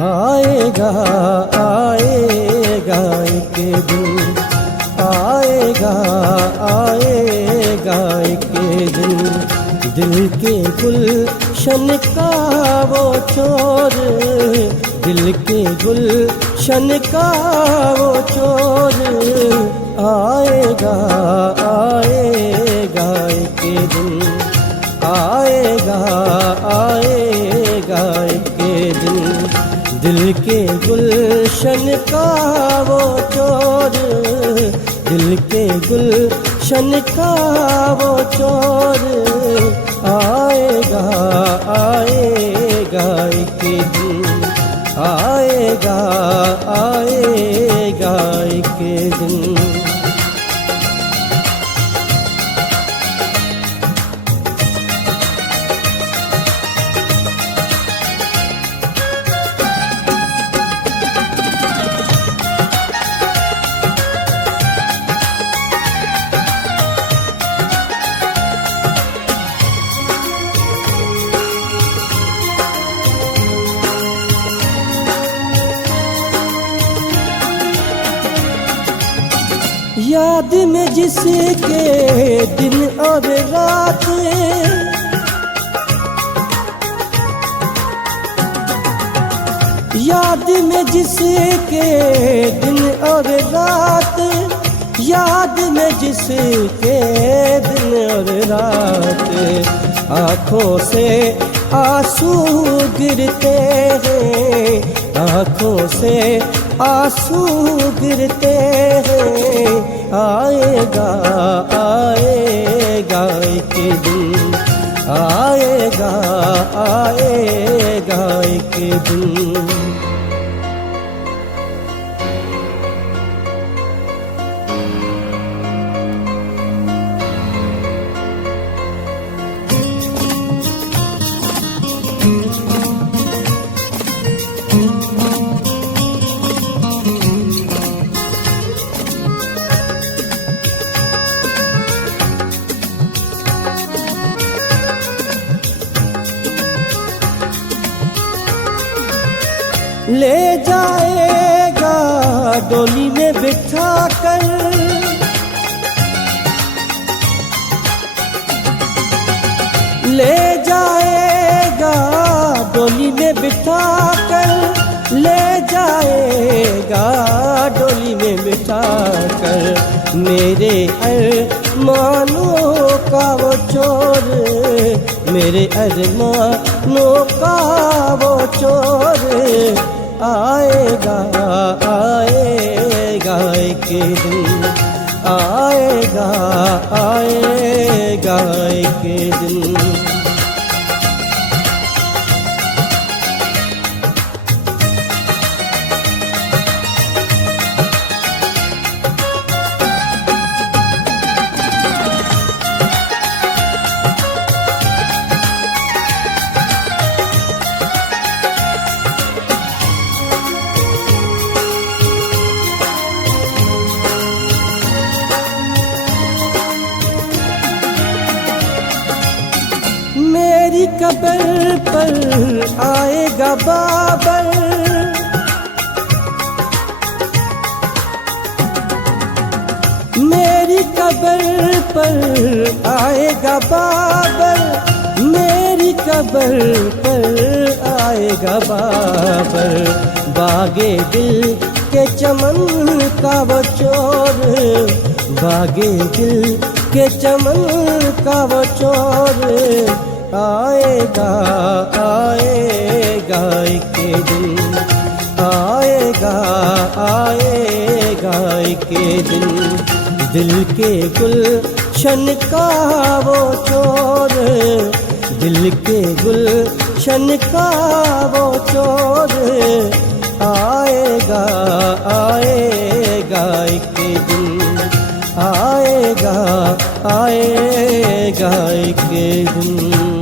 आएगा आएगा एक दिन, आएगा आएगा एक दिन, दिल के गुलशन का वो चोर, दिल के गुलशन का वो चोर, आएगा आएगा एक दिन, आएगा आएगा एक दिन, दिल के गुलशन का वो चोर, दिल के गुलशन का वो चोर, आएगा आएगा एक दिन, आएगा आएगा एक दिन। याद में जिसके दिन और रात, याद में जिसके दिन और रात, याद में जिसके दिन और रात, आँखों से आंसू गिरते हैं, आँखों से आंसू गिरते हैं, आएगा आएगा एक दिन, आएगा आएगा एक दिन। ले जाएगा डोली में बिठा कर, ले जाएगा डोली में बिठा कर, ले जाएगा डोली में बिठा कर, मेरे अरमानों का वो चोर, मेरे अरमानों का वो चोर, आएगा आएगा एक दिन, आएगा आएगा एक दिन। मेरी कब्र पर आएगा बाबर, मेरी कब्र पर आएगा बाबर, मेरी कब्र पर आएगा बाबर, बागे दिल के चमन का वो चोर, बागे दिल के चमन का वो चोर, आएगा आएगा एक दिन, आएगा आएगा एक दिन, दिल के गुलशन का वो चोर, दिल के गुलशन का वो चोर, आएगा आएगा एक दिन, आएगा आएगा एक दिन।